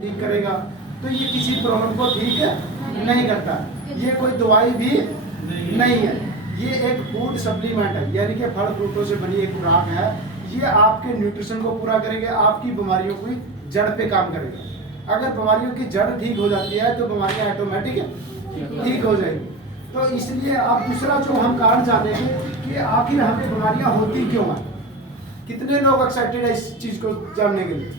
ठीक करेगा, तो ये किसी प्रॉब्लम को ठीक नहीं करता। ये कोई दवाई भी नहीं है, ये एक फूड सप्लीमेंट है, यानी कि फल फ्रूटों से बनी एक खुराक है। ये आपके न्यूट्रिशन को पूरा करेगा, आपकी बीमारियों की जड़ पे काम करेगा। अगर बीमारियों की जड़ ठीक हो जाती है तो बीमारियां ऑटोमेटिक ठीक हो जाएगी। तो इसलिए आप दूसरा जो हम कारण जानेंगे कि आखिर हमें बीमारियां होती क्यों हैं। कितने लोग एक्साइटेड है इस चीज को जानने के लिए?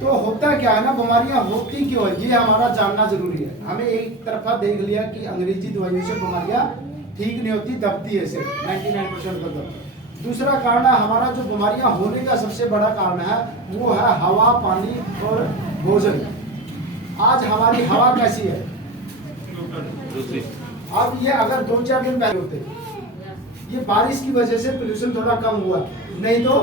तो होता क्या है ना, बीमारियां होती क्यों है, ये हमारा जानना जरूरी है। हमें एक तरफा देख लिया कि अंग्रेजी दवाइयों से बीमारियां ठीक नहीं होती, दबती है सिर्फ 99% का दब। दूसरा कारण है हमारा जो बीमारियां होने का सबसे बड़ा कारण है वो है हवा, पानी और भोजन। आज हमारी हवा कैसी है? अब ये अगर 2-4 दिन पहले होते, ये बारिश की वजह से पोल्यूशन थोड़ा कम हुआ, नहीं तो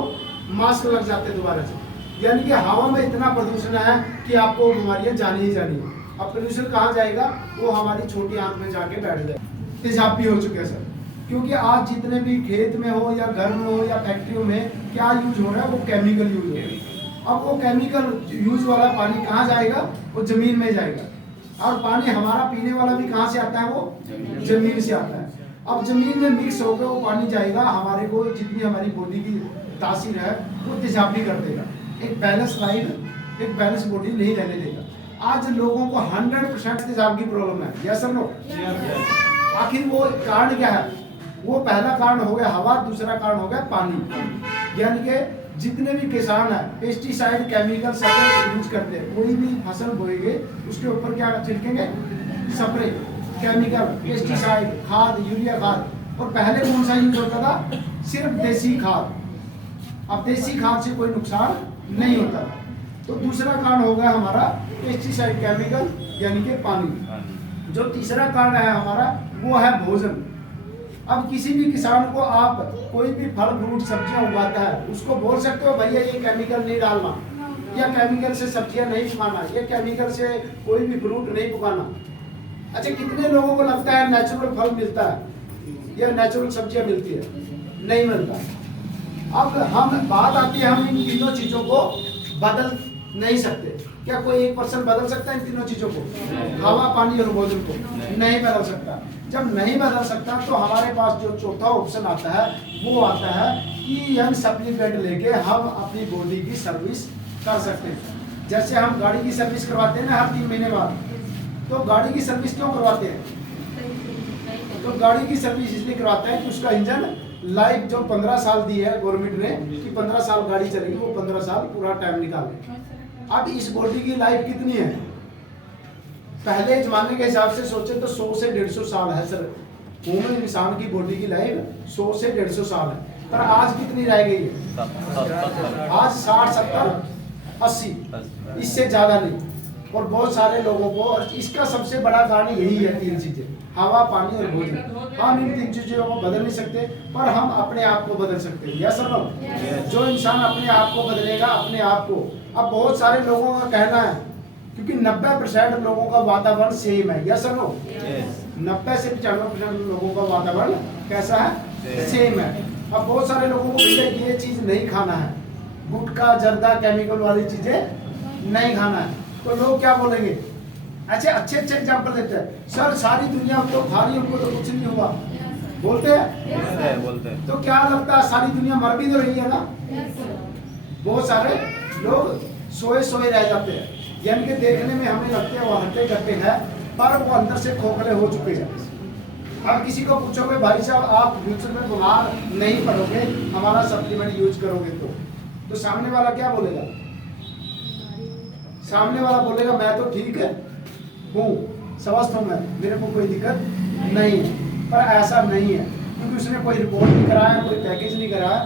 मास्क लग जाते दोबारा से। यानी कि हवा में इतना प्रदूषण है कि आपको बीमारियां जानी ही जानी है। अब पोल्यूशन कहाँ जाएगा? वो हमारी छोटी आंख में जाके बैठ जाए। तेजाबी हो चुके हैं सर, क्योंकि आज जितने भी खेत में हो या घर में हो या फैक्ट्रियों में क्या यूज हो रहा है, वो केमिकल यूज हो रहा है। अब वो केमिकल यूज वाला पानी कहाँ जाएगा? वो जमीन में जाएगा। और पानी हमारा पीने वाला भी कहाँ से आता है? वो जमीन से आता है। अब जमीन में मिक्स होकर वो पानी जाएगा, हमारे को जितनी हमारी बॉडी की तासीर है वो तेजाबी कर देगा। एक बैलेंस लाइफ, एक बैलेंस बॉडी नहीं रहने देगा। आज लोगों को 100% तेजाब की प्रॉब्लम है, यस और नो? आखिर वो कारण क्या है? वो पहला कारण हो गया हवा, दूसरा कारण हो गया पानी। यानी कि जितने भी किसान है पेस्टिसाइड केमिकल स्प्रे यूज करते हैं। कोई भी फसल बोएंगे उसके ऊपर क्या छिड़केंगे? स्प्रे, केमिकल, पेस्टिसाइड, खाद, यूरिया खाद। और पहले कौन सा यूज होता था? सिर्फ देसी खाद। अब देसी खाद से कोई नुकसान नहीं होता। तो दूसरा कारण हो गया हमारा पेस्टिसाइड केमिकल यानी कि पानी। जो तीसरा कारण है हमारा वो है भोजन। अब किसी भी किसान को आप कोई भी फल फ्रूट सब्जियां उगाता है, उसको बोल सकते हो भैया ये केमिकल नहीं डालना, या केमिकल से सब्जियां नहीं पकाना, या केमिकल से कोई भी फ्रूट नहीं पकाना। अच्छा, कितने लोगों को लगता है नेचुरल फल मिलता है या नेचुरल सब्जियां मिलती है? नहीं मिलता। अब हम बात आती है, हम इन तीनों चीजों को बदल नहीं सकते। क्या कोई एक पर्सन बदल सकता है इन तीनों चीजों को? हवा, पानी और भोजन को नहीं बदल सकता। जब नहीं बदल सकता तो हमारे पास जो चौथा ऑप्शन आता है वो आता है कि हम सप्लीमेंट लेके हम अपनी बॉडी की सर्विस कर सकते हैं। जैसे हम गाड़ी की सर्विस करवाते हैं ना हर 3 महीने बाद, तो गाड़ी की सर्विस क्यों करवाते हैं? तो गाड़ी की सर्विस इसलिए करवाते हैं कि उसका इंजन लाइफ जो 15 साल दी है गवर्नमेंट ने कि 15 साल गाड़ी चलेगी, वो 15 साल पूरा टाइम निकाले। अब इस बॉडी की लाइफ कितनी है? पहले जमाने के हिसाब से सोचे तो 100 से 150 साल है सर। ह्यूमन इंसान की बॉडी की लाइफ 100 से 150 साल है, पर आज कितनी रह गई है? आज 60, 70, 80, इससे ज्यादा नहीं। और बहुत सारे लोगों को, और इसका सबसे बड़ा कारण यही है, 3 चीजें, हवा, पानी और भोजन। हम इन 3 चीजों को बदल नहीं सकते, पर हम अपने आप को बदल सकते हैं। यस और नो? जो इंसान अपने आप को बदलेगा, अपने आप को। अब बहुत सारे लोगों का कहना है, क्योंकि 90% लोगों का वातावरण सेम है। यस और नो? 90 से 95% लोगों का वातावरण कैसा है? सेम है। अब बहुत सारे लोगों को ये चीज नहीं खाना है, गुटखा, जर्दा, केमिकल वाली चीजें नहीं खाना है, तो लोग क्या बोलेंगे? अच्छे एग्जाम्पल देते हैं, सर सारी दुनिया तो खा रही है, उनको तो कुछ नहीं हुआ, बोलते हैं? बोलते हैं। तो क्या लगता है सारी दुनिया मर भी तो रही है ना? बहुत सारे लोग सोए रह जाते हैं, यानी कि देखने में हमें लगते हैं वो हट्टे कट्टे हैं, पर वो अंदर से खोखले हो चुके हैं। अब किसी को पूछोगे भाई साहब आप फ्यूचर में बीमार नहीं पड़ोगे हमारा सप्लीमेंट यूज करोगे तो सामने वाला क्या बोलेगा? सामने वाला बोलेगा मैं तो ठीक है हूँ, स्वस्थ हूँ मैं, मेरे को कोई दिक्कत नहीं है। पर ऐसा नहीं है, क्योंकि उसने कोई रिपोर्ट नहीं कराया, कोई पैकेज नहीं कराया।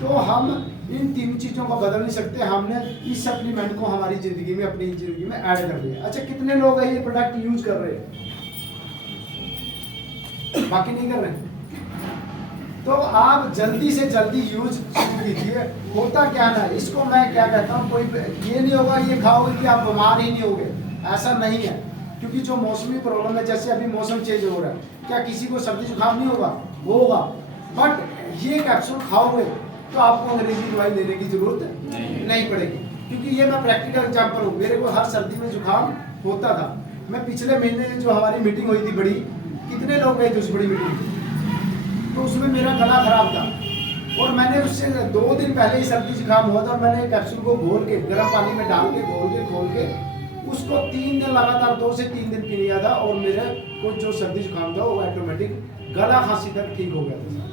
तो हम इन 3 चीजों को बदल नहीं सकते। हमने इस सप्लीमेंट को हमारी जिंदगी में, अपनी जिंदगी में ऐड कर लिया। अच्छा, कितने लोग हैं ये प्रोडक्ट यूज कर रहे हैं? बाकी नहीं कर रहे। तो आप जल्दी से जल्दी यूज शुरू कीजिए। होता क्या ना, इसको मैं क्या कहता हूँ, कोई ये नहीं होगा ये खाओगे कि आप बीमार ही नहीं होगे, ऐसा नहीं है। क्योंकि जो मौसमी प्रॉब्लम है, जैसे अभी मौसम चेंज हो रहा है, क्या किसी को सर्दी जुकाम नहीं होगा? होगा। बट ये कैप्सूल खाओगे तो आपको अंग्रेजी दवाई लेने की जरूरत नहीं पड़ेगी। क्योंकि ये मैं प्रैक्टिकल एग्जाम्पल हूँ, मेरे को हर सर्दी में जुकाम होता था। मैं पिछले महीने जो हमारी मीटिंग हुई थी बड़ी, कितने लोग गए थे उस बड़ी मीटिंग में, तो उसमें मेरा गला खराब था और मैंने उससे 2 दिन पहले ही सर्दी जुकाम हुआ था और मैंने कैप्सूल को घोल के गर्म पानी में डाल के खोल के उसको 3 दिन लगातार 2 से 3 दिन पी लिया था और मेरे को जो सर्दी जुकाम था वो ऑटोमेटिक गला खांसी तक ठीक हो गया था।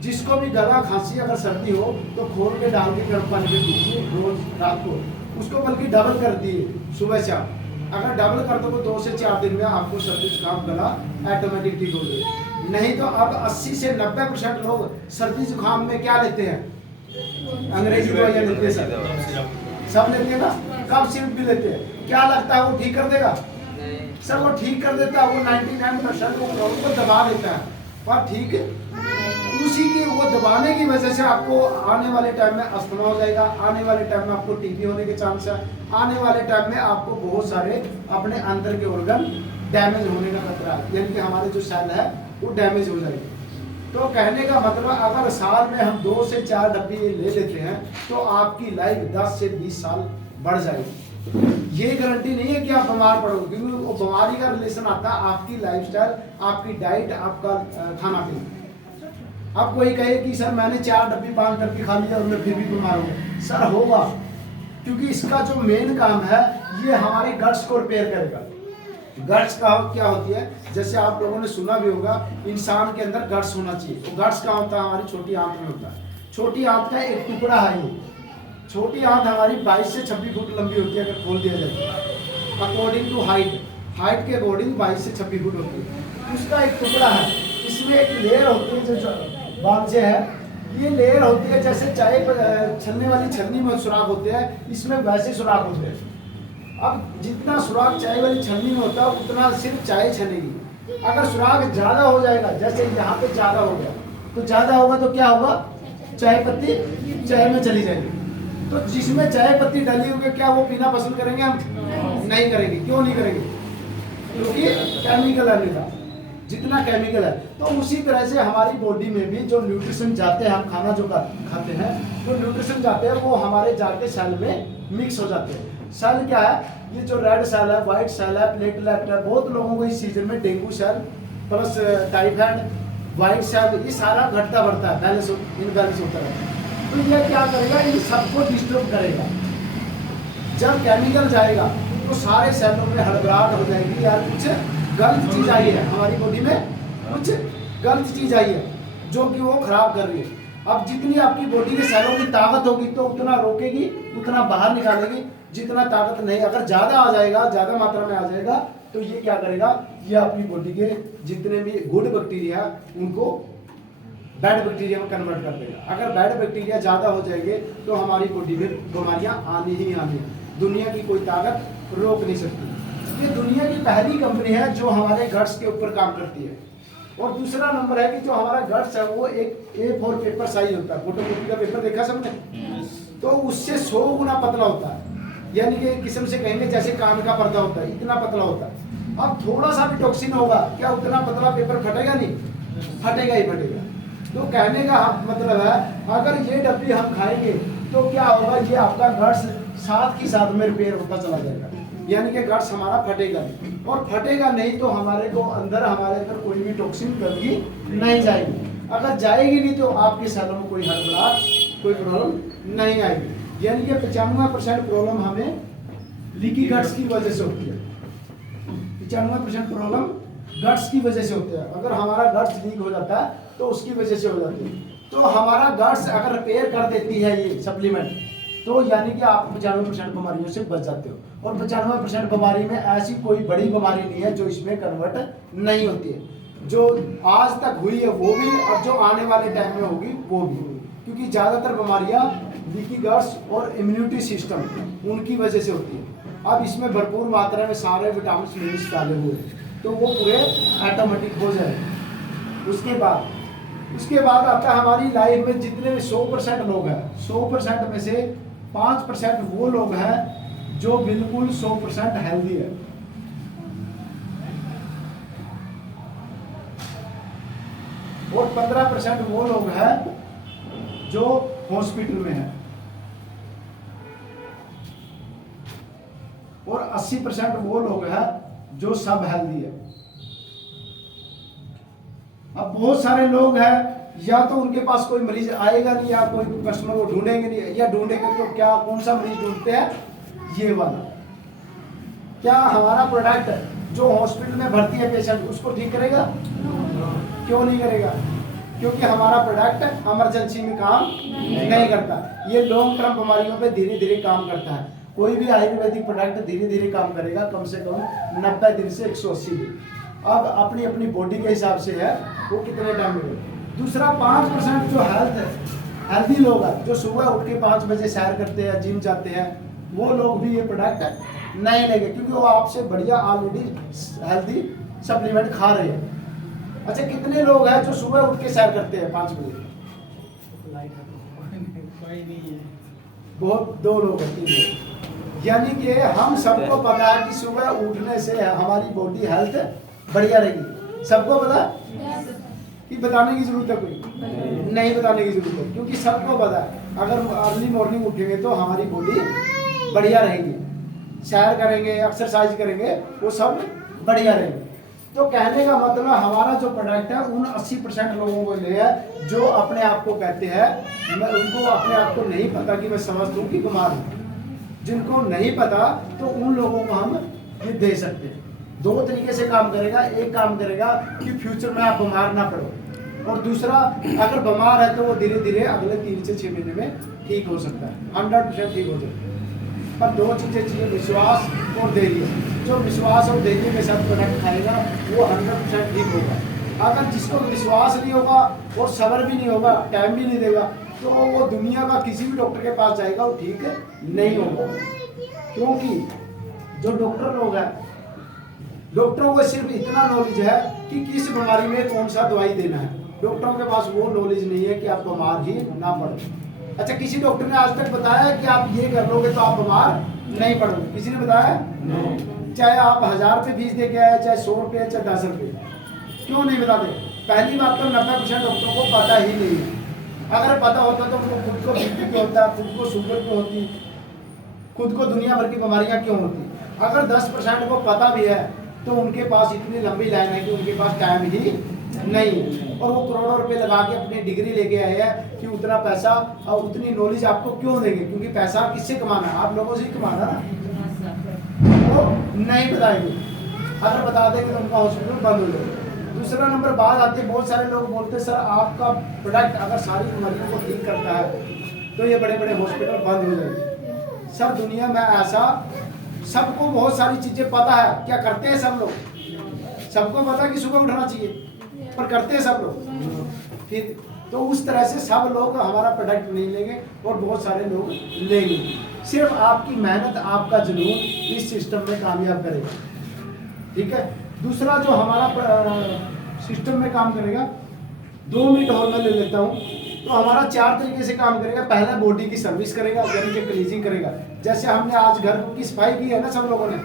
जिसको भी गला खांसी अगर सर्दी हो तो खोल के डाल के गर्म पानी में पीजिए रोज रात को, उसको बल्कि डबल कर दिए सुबह शाम। अगर डबल कर दो तो 2 से 4 दिन में आपको सर्दी जुकाम गला ऑटोमेटिक ठीक हो जाए। नहीं तो अब 80 से 90% लोग सर्दी जुकाम में क्या लेते हैं, अंग्रेजी दवाइयाँ लेते हैं, सब लेते हैं ना, कफ सिरप भी लेते हैं। क्या लगता है वो ठीक कर देगा? सर वो ठीक कर देता है, वो 99% वो प्रॉब्लम को दबा देता है, पर ठीक उसी की वो दबाने की वजह से आपको आने वाले टाइम में अस्थमा हो जाएगा, आने वाले टाइम में आपको टीबी होने के चांस है, आने वाले टाइम में आपको बहुत सारे अपने अंदर के ऑर्गन डैमेज होने का खतरा है, यानी कि हमारे जो सेल है वो डैमेज हो जाएगी। तो कहने का मतलब अगर साल में हम 2 से 4 डब्बी ले लेते हैं तो आपकी लाइफ 10 से 20 साल बढ़ जाएगी। ये गारंटी नहीं है कि आप बीमार पड़ोगे, क्योंकि वो बीमारी का रिलेशन आता है आपकी लाइफस्टाइल, आपकी डाइट, आपका खाना पीना। अब कोई कहे कि सर मैंने 4 डब्बी 5 डब्बी खा लिया और मैं फिर भी बीमार हूँ, सर होगा, क्योंकि इसका जो मेन काम है ये हमारे गट्स को रिपेयर करेगा। गट्स का क्या होती है, जैसे आप लोगों ने सुना भी होगा इंसान के अंदर गट्स होना चाहिए। तो गट्स का होता है हमारी छोटी आंत में होता है। छोटी आंत का एक टुकड़ा है ये, छोटी आंत हमारी 22 से 26 फुट लंबी होती है अगर खोल दिया जाए, अकॉर्डिंग टू हाइट के अकॉर्डिंग 22 से 26 फुट होती है। उसका एक टुकड़ा है, इसमें एक लेयर होती है जो बांझे है, ये लेयर होती है जैसे चाय छलने वाली छलनी में सुराख होते हैं, इसमें वैसे सुराख होते हैं। अब जितना सुराख चाय वाली छलनी में होता है उतना सिर्फ चाय छनेगी। अगर सुराख ज्यादा हो जाएगा, जैसे यहाँ पे ज्यादा हो गया, तो ज्यादा होगा तो क्या होगा, चाय पत्ती चाय में चली जाएगी। तो जिसमें चाय पत्ती डाली होगी क्या वो पीना पसंद करेंगे हम? नहीं करेंगे। क्यों नहीं करेंगे? क्योंकि केमिकल है, जितना केमिकल है। तो उसी तरह से हमारी बॉडी में भी जो न्यूट्रिशन जाते हैं, हम खाना जो खाते हैं, जो न्यूट्रिशन जाते हैं वो हमारे जाके सेल में मिक्स हो जाते हैं। सेल क्या है, ये जो रेड सेल है, व्हाइट सेल है, प्लेटलेट है, बहुत लोगों को इस सीजन में dengue cell plus typhoid, white cell, ये सारा घटता बढ़ता है, बैलेंस इनबैलेंस होता है। तो ये क्या करेगा, इन सबको डिस्टर्ब करेगा। जब केमिकल जाएगा तो सारे सेलों में हड़बड़ाहट हो जाएगी, यार कुछ गलत चीज आई है हमारी बॉडी में, कुछ गलत चीज आई है जो कि वो खराब कर रही है। अब जितनी आपकी बॉडी के सेलों की ताकत होगी तो उतना रोकेगी, उतना बाहर निकालेगी। जितना ताकत नहीं, अगर ज्यादा आ जाएगा, ज्यादा मात्रा में आ जाएगा, तो ये क्या करेगा, ये अपनी बॉडी के जितने भी गुड बैक्टीरिया उनको बैड बैक्टीरिया में कन्वर्ट कर देगा। अगर बैड बैक्टीरिया ज्यादा हो जाएंगे तो हमारी बॉडी में बीमारियां आनी ही आनी, दुनिया की कोई ताकत रोक नहीं सकती। ये दुनिया की पहली कंपनी है जो हमारे गट्स के ऊपर काम करती है। और दूसरा नंबर है कि जो हमारा गट्स है वो एक A4 पेपर साइज होता है, फोटोकॉपी का पेपर देखा सबने, तो उससे 100 गुना पतला होता है। यानी कि किस्म से कहेंगे जैसे कान का पर्दा होता है, इतना पतला होता है। अब थोड़ा सा भी टॉक्सिन होगा, क्या उतना पतला पेपर फटेगा? नहीं, फटेगा ही फटेगा। तो कहने का मतलब है अगर ये डब्बी हम खाएंगे तो क्या होगा, ये आपका गट्स साथ ही साथ में रिपेयर होता चला जाएगा। यानी कि गट्स हमारा फटेगा नहीं, और फटेगा नहीं तो हमारे अंदर कोई भी टॉक्सिन गंदगी नहीं जाएगी। अगर जाएगी नहीं तो आपके सेलों में कोई हड़बड़ाहट, कोई प्रॉब्लम नहीं आएगी। यानी कि 95% प्रॉब्लम हमें लीकी गट्स की वजह से होती है। 95% प्रॉब्लम गट्स की वजह से होती है। अगर हमारा गट्स लीक हो जाता है तो उसकी वजह से हो जाती है। तो हमारा गट्स अगर रिपेयर कर देती है ये सप्लीमेंट, तो यानी कि आप 95% बीमारियों से बच जाते हो। और 95% बीमारी में ऐसी कोई बड़ी बीमारी नहीं है जो इसमें कन्वर्ट नहीं होती है। जो आज तक हुई है वो भी, और जो आने वाले टाइम में होगी वो भी, क्योंकि ज़्यादातर बीमारियां लीकी गट्स और इम्यूनिटी सिस्टम उनकी वजह से होती है। अब इसमें भरपूर मात्रा में सारे विटामिन मिनरल्स डाले हुए हैं तो वो पूरे ऑटोमेटिक हो जाए। उसके बाद आता है हमारी लाइफ में जितने भी 100% लोग हैं, 100% में से 5% वो लोग हैं जो बिल्कुल 100% हेल्दी है। और 15% वो लोग हैं जो हॉस्पिटल में है। और 80% वो लोग हैं जो सब हेल्दी है। अब बहुत सारे लोग हैं, या तो उनके पास कोई मरीज आएगा नहीं, या कोई कस्टमर वो ढूंढेंगे नहीं, या ढूंढेंगे तो क्या, कौन सा मरीज ढूंढते हैं, ये वाला। क्या हमारा प्रोडक्ट जो हॉस्पिटल में भर्ती है पेशेंट, उसको ठीक करेगा? क्यों नहीं करेगा? क्योंकि हमारा प्रोडक्ट इमरजेंसी में काम नहीं करता। ये लॉन्ग टर्म बीमारियों पे धीरे धीरे काम करता है। कोई भी आयुर्वेदिक प्रोडक्ट धीरे धीरे काम करेगा, कम से कम 90 दिन से 180 दिन। अब अपनी अपनी बॉडी के हिसाब से है वो कितने टाइम में। दूसरा 5% जो हेल्दी लोग हैं, जो सुबह उठ के 5 बजे सैर करते हैं, जिम जाते हैं, वो लोग भी ये प्रोडक्ट नहीं लेंगे, क्योंकि वो आपसे बढ़िया ऑलरेडी हेल्दी सप्लीमेंट खा रहे हैं। अच्छा, कितने लोग हैं जो सुबह उठ के सैर करते हैं 5 बजे? बहुत, 2 लोग हैं, 3 लोग। यानी कि हम सबको पता है कि सुबह उठने से हमारी बॉडी हेल्थ बढ़िया रहेगी। सबको पता कि बताने की जरूरत है? कोई नहीं बताने की जरूरत है, क्योंकि सबको पता है अगर अर्ली मॉर्निंग उठेंगे तो हमारी बॉडी बढ़िया रहेगी, सैर करेंगे, एक्सरसाइज करेंगे, वो सब बढ़िया रहेंगे। तो कहने का मतलब हमारा जो प्रोडक्ट है उन 80% लोगों को लिए है जो अपने आप को कहते हैं, मैं उनको अपने आप को नहीं पता कि मैं समझ दूँ कि बीमार हूँ। जिनको नहीं पता तो उन लोगों को हम ये दे सकते हैं। 2 तरीके से काम करेगा। एक काम करेगा कि फ्यूचर में आप बीमार ना पड़ो, और दूसरा अगर बीमार है तो वो धीरे धीरे अगले 3 से 6 महीने में ठीक हो सकता है, 100% ठीक हो सकता है। पर 2 चीज़ें चाहिए, विश्वास और धैर्य। जो विश्वास और धैर्य के साथ प्रोडक्ट खाएगा वो 100% ठीक होगा। अगर जिसको विश्वास नहीं होगा और सब्र भी नहीं होगा, टाइम भी नहीं देगा, तो वो दुनिया का किसी भी डॉक्टर के पास जाएगा वो ठीक नहीं होगा। क्योंकि जो डॉक्टर लोग हैं, डॉक्टरों को सिर्फ इतना नॉलेज है कि किस बीमारी में कौन सा दवाई देना है। डॉक्टरों के पास वो नॉलेज नहीं है कि आप बीमार ही ना पड़े। अच्छा, किसी डॉक्टर ने आज तक बताया कि आप ये कर लोगे तो आप बीमार नहीं पड़ोगे? किसी ने बताया? चाहे आप 1000 रुपये फीस दे के आए, चाहे 100 रुपये, चाहे 10 रुपये, क्यों नहीं बताते? पहली बात तो 90% डॉक्टरों को पता ही नहीं है। अगर पता होता तो उनको खुद को बीपी क्यों होता, खुद को शुगर क्यों होती, खुद को दुनिया भर की बीमारियां क्यों होती। अगर 10% को पता भी है तो उनके पास इतनी लंबी लाइन है कि उनके पास टाइम ही नहीं है, और वो करोड़ों रुपए लगा के अपनी डिग्री लेके आए हैं कि उतना पैसा और उतनी नॉलेज आपको क्यों देंगे? क्योंकि पैसा किससे कमाना है? आप लोगों से ही कमाना ना। वो नहीं बताएंगे। अगर बता देंगे तो उनका हॉस्पिटल बंद हो जाएगा। दूसरा नंबर बात आती है, बहुत सारे लोग बोलते हैं सर आपका प्रोडक्ट अगर सारी बीमारियों को ठीक करता है तो ये बड़े बड़े हॉस्पिटल बंद हो जाएंगे। सर दुनिया में ऐसा, सबको बहुत सारी चीजें पता है, क्या करते हैं सब लोग? सबको पता है कि सुबह उठना चाहिए, पर करते हैं सब लोग? फिर तो उस तरह से सब लोग हमारा प्रोडक्ट नहीं लेंगे और बहुत सारे लोग लेंगे। सिर्फ आपकी मेहनत, आपका जुनून इस सिस्टम में कामयाब करेगा। ठीक है। दूसरा जो हमारा सिस्टम में काम करेगा, 2 मिनट और मैं ले लेता हूँ। तो हमारा 4 तरीके से काम करेगा। पहला बॉडी की सर्विस करेगा, यानी कि क्लीजिंग करेगा। जैसे हमने आज घर की सफाई की है ना सब लोगों ने,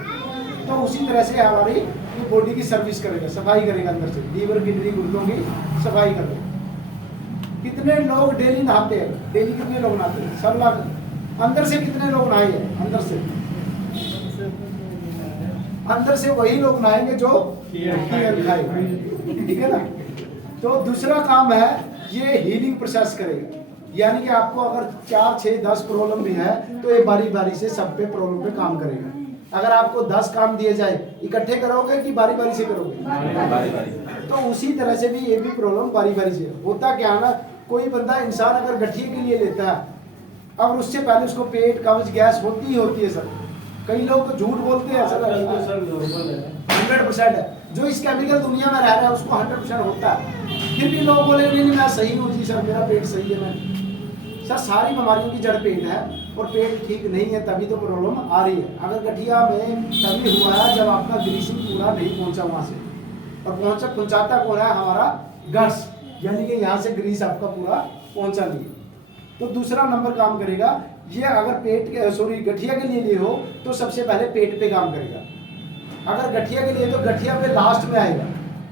तो उसी तरह से हमारी ये बॉडी की सर्विस करेगा, सफाई करेगा अंदर से, लीवर किडनी गुर्दों की सफाई करेगा। कितने लोग डेली नहाते हैं? डेली कितने लोग नहाते हैं? सब लोग। अंदर से कितने लोग नहाए हैं? अंदर से वही लोग नहाएंगे जो खाए। ठीक है ना। तो दूसरा काम है ये हीलिंग प्रोसेस करेगा, यानी कि आपको अगर 4, 6, 10 प्रॉब्लम भी है तो ये बारी बारी से सब पे प्रॉब्लम पे काम करेगा। अगर आपको 10 काम दिए जाए, इकट्ठे करोगे कि बारी बारी से करोगे? बारी। तो उसी तरह से भी ये भी प्रॉब्लम बारी बारी से होता। क्या ना, कोई बंदा इंसान अगर गठिए के लिए लेता है, अब उससे पहले उसको पेट कब्ज गैस होती ही होती है सर। कई लोग तो झूठ बोलते हैं सर, 100% है। जो इस केमिकल दुनिया में रह रहा है उसको 100% होता है। फिर भी लोग बोले नहीं मैं सही हूँ जी सर, मेरा पेट सही है। मैं सर, सारी बीमारियों की जड़ पेट है, और पेट ठीक नहीं है तभी तो प्रॉब्लम आ रही है। अगर गठिया में तभी हुआ है जब आपका ग्रीसिंग पूरा नहीं पहुंचा वहां से, और पहुंचाता कौन है? हमारा गट्स, यानी कि यहाँ से ग्रीस आपका पूरा पहुंचा नहीं। तो दूसरा नंबर काम करेगा ये। अगर पेट के गठिया के लिए हो तो सबसे पहले पेट पे काम करेगा। अगर गठिया के लिए तो गठिया पे लास्ट में आएगा,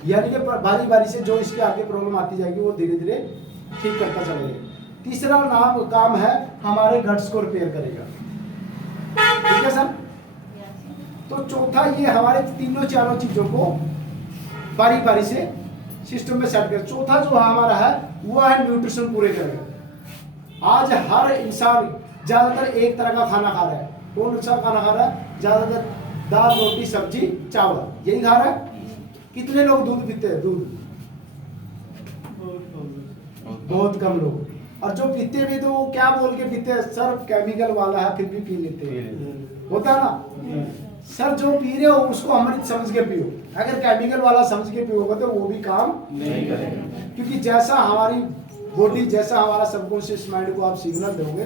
यानी कि बारी बारी से जो इसके आगे प्रॉब्लम आती जाएगी वो धीरे धीरे ठीक करता चलेगा। तीसरा काम है हमारे गट्स को रिपेयर करेगा। ठीक है सर। तो चौथा ये हमारे तीनों चारों चीजों को बारी बारी से सिस्टम में सेट कर। चौथा जो हमारा है वो है न्यूट्रिशन पूरे करेगा। आज हर इंसान ज्यादातर एक तरह का खाना खा रहा है। कौन सा खाना खा रहा है? ज्यादातर दाल रोटी सब्जी चावल यही खा रहा है। कितने लोग दूध पीते हैं? दूध बहुत कम लोग। और जो पीते भी तो वो क्या बोल के पीते हैं? सर केमिकल वाला है, फिर भी पी लेते हैं। होता है ना सर, जो पी रहे हो उसको अमृत समझ के पियो। अगर केमिकल वाला समझ के पियोगे तो वो भी काम नहीं करेगा। क्योंकि जैसा हमारी बॉडी, जैसा हमारा सबकॉन्शियस माइंड को आप सिग्नल दोगे